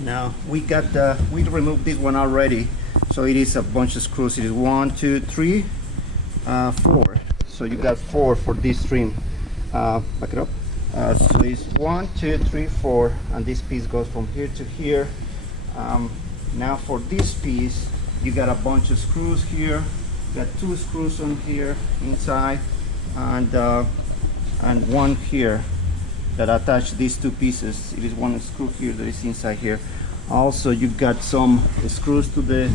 Now we removed this one already, so it is a bunch of screws. It is 1, 2, 3, 4. So you got 4 for this trim. Back it up. So it's 1, 2, 3, 4, and this piece goes from here to here. Now for this piece, you got a bunch of screws here. You got 2 screws on here inside, and one here that attach these 2 pieces. It is one screw here that is inside here. Also, you got some screws to the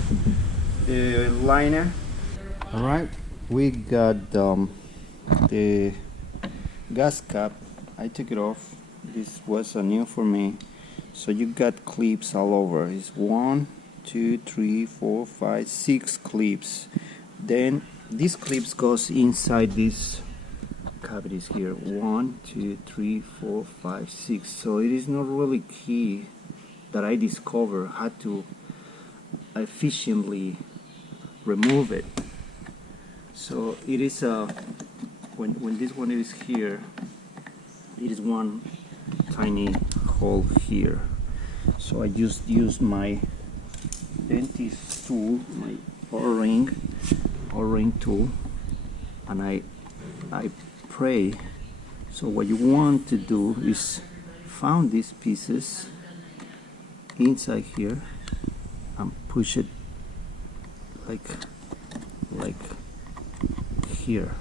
liner. All right, we got the gas cap. I took it off. This was new for me. So you got clips all over. It's 1, 2, 3, 4, 5, 6 clips. Then these clips goes inside these cavities here. 1, 2, 3, 4, 5, 6. So it is not really key that I discovered how to efficiently remove it. So it is when this one is here, it is one tiny hole here. So I just use my dentist tool, my O-ring tool, and I pray. So what you want to do is found these pieces inside here and push it like here.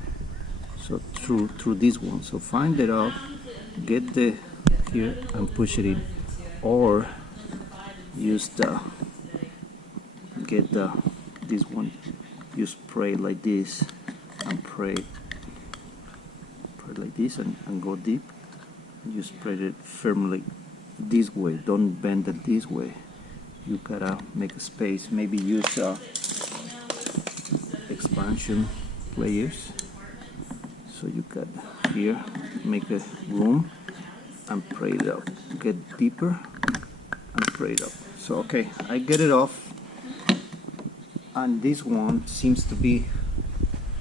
So through this one. So find it out, get the here and push it in, or use this one. You spray like this and pray like this and go deep. You spread it firmly this way. Don't bend it this way. You gotta make a space. Maybe use expansion layers. So you got here, make a room and pray it up. Get deeper and pray it up. So okay, I get it off. And this one seems to be,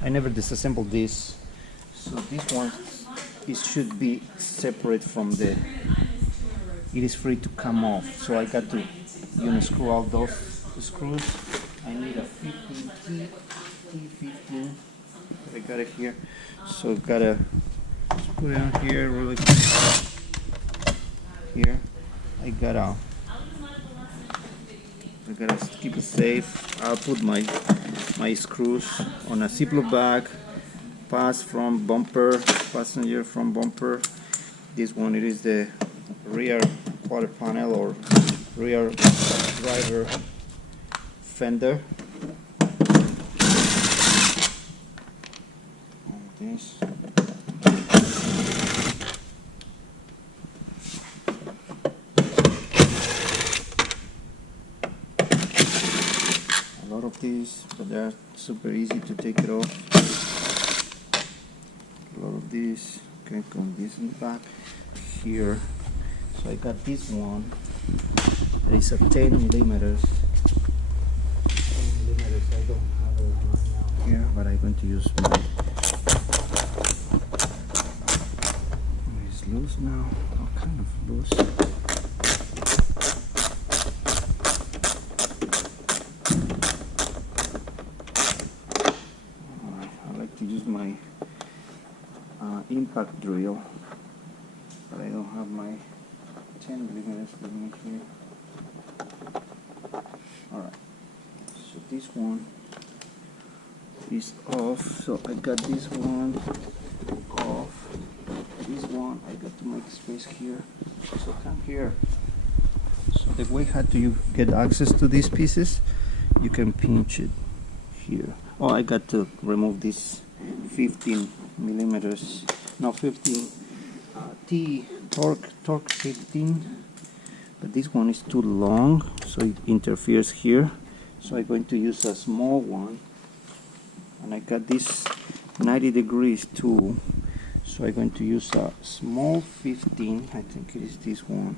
I never disassembled this, so this one, it should be separate from the, it is free to come off. So I got to screw out those screws. I need a 15 T15. I got it here. So gotta put it on here really quick. Here I gotta keep it safe. I'll put my screws on a Ziploc bag. Pass from bumper, passenger from bumper. This one, it is the rear quarter panel or rear driver fender. Like this. A lot of these, but they're super easy to take it off. A lot of these, okay, come this in the back here. So I got this one. It's a 10 millimeters. 10 millimeters. I don't have it right now here, but I'm going to use my. It's loose now. All kind of loose. To use my impact drill, but I don't have my 10 millimeters with me here. Alright, so this one is off, so I got this one off. This one I got to make space here, so come here. So the way how do you get access to these pieces, you can pinch it here. Oh, I got to remove this 15 millimeters, no 15 T torque 15, but this one is too long, so it interferes here. So I'm going to use a small one, and I got this 90 degrees tool, so I'm going to use a small 15. I think it is this one.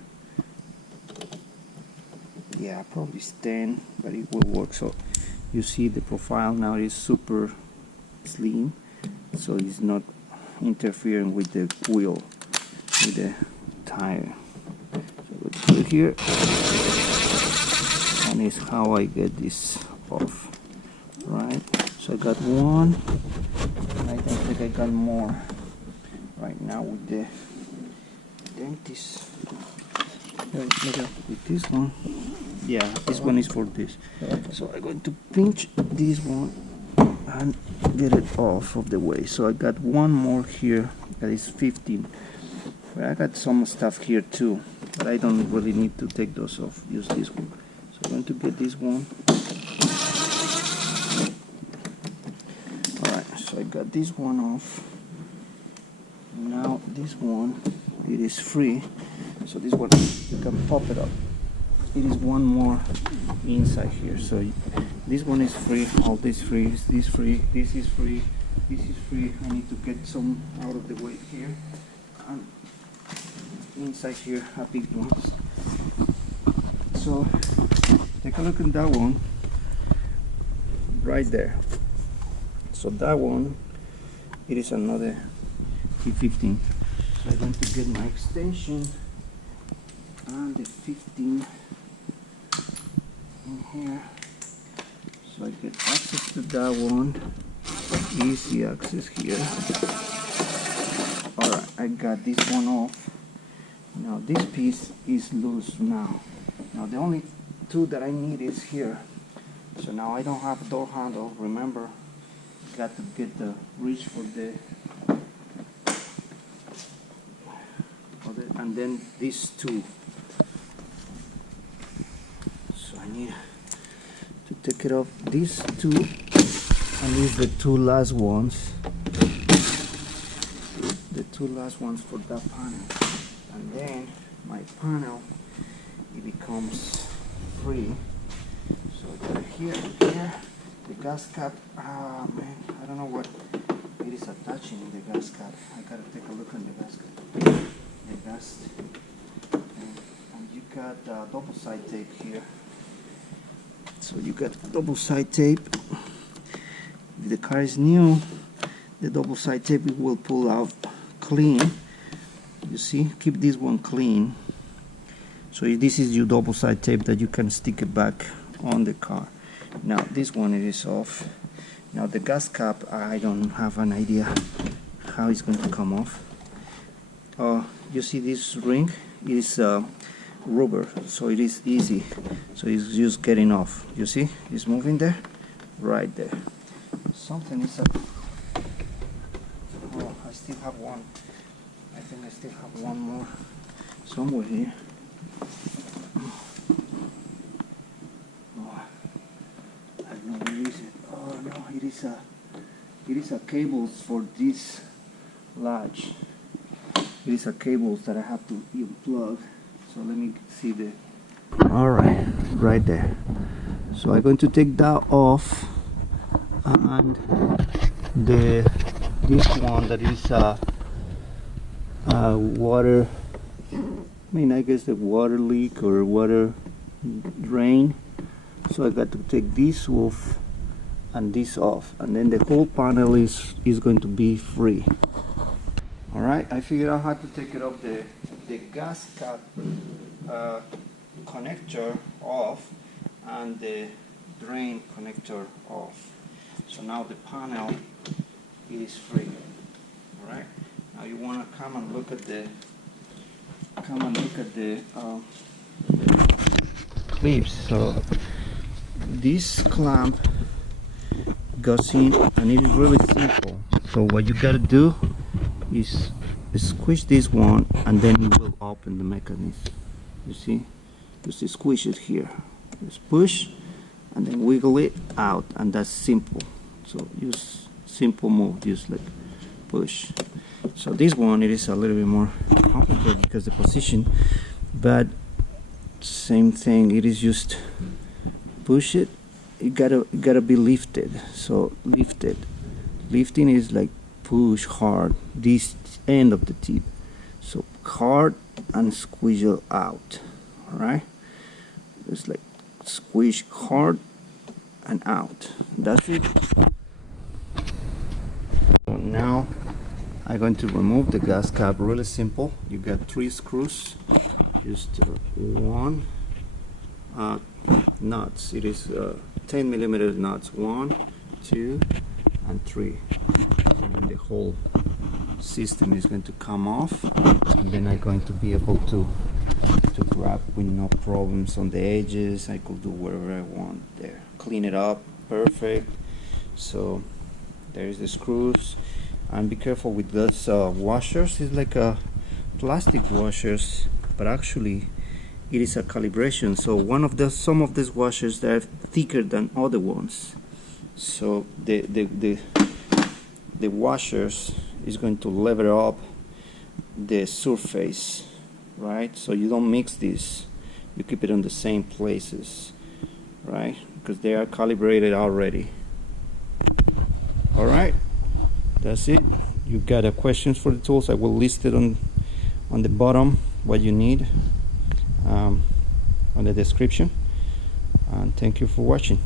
Yeah, probably it's 10, but it will work. So you see the profile now is super slim, so it's not interfering with the wheel, with the tire. So let's put it here. and is how I get this off. Right, so I got one, and I don't think I got more right now with the dentist. With this one, yeah, this one is for this. So I'm going to pinch this one and get it off of the way. So I got one more here that is 15. But I got some stuff here too, but I don't really need to take those off. Use this one. So I'm going to get this one. Alright, so I got this one off. Now this one, it is free. So this one, you can pop it up. It is one more inside here. So this one is free, all this free, this free, this is free, this is free. I need to get some out of the way here. And inside here are big ones. So take a look at that one right there. So that one, it is another T15. So I'm going to get my extension and the 15 in here. So I get access to that one. Easy access here. Alright, I got this one off. Now this piece is loose now. Now the only two that I need is here. So now I don't have a door handle. Remember, got to get the reach for the and then these two. So I need to take it off these two, and these the two last ones. The two last ones for that panel, and then my panel, it becomes free. So I got here, the gas cap. Ah man, I don't know what it is attaching in the gas cap. I gotta take a look on the gas cap. The gas, and you got double side tape here. So you got double side tape. If the car is new, the double side tape will pull out clean. You see, keep this one clean. So this is your double side tape that you can stick it back on the car. Now this one, it is off. Now the gas cap, I don't have an idea how it's going to come off. You see this ring is rubber, so it is easy. So it's just getting off. You see, it's moving there, right there. Something is up. Oh, I still have one. I think I still have one more somewhere here. Oh, I don't know where is it. Oh no, it is a cables for this latch. These are cables that I have to unplug. So let me see the. Alright, right there. So I'm going to take that off, and this one that is water. I mean, I guess the water leak or water drain. So I got to take this off and this off, and then the whole panel is going to be free. Alright, I figured out how to take it off the gas cap connector off and the drain connector off. So now the panel, it is free. Alright, now you want to come and look at the clips. So this clamp goes in, and it is really simple. So what you got to do is squish this one, and then it will open the mechanism. You see, just squish it here, just push and then wiggle it out, and that's simple. So use simple move, just like push. So this one, it is a little bit more complicated because the position, but same thing, it is just push it. It gotta be lifted. So lifting is like push hard this end of the tip, so hard and squeeze it out. All right, it's like squeeze hard and out. That's it. So now I'm going to remove the gas cap. Really simple. You got 3 screws, just one, nuts. It is 10 millimeter nuts, 1, 2, and 3, and then the whole system is going to come off, and then I'm going to be able to grab with no problems on the edges. I could do whatever I want there, clean it up perfect. So there's the screws, and be careful with those washers. It's like a plastic washers, but actually it is a calibration. So some of these washers, they're thicker than other ones, so the washers is going to level up the surface, right? So you don't mix this, you keep it on the same places, right? Because they are calibrated already. All right, that's it. You got questions for the tools, I will list it on the bottom what you need on the description, and thank you for watching.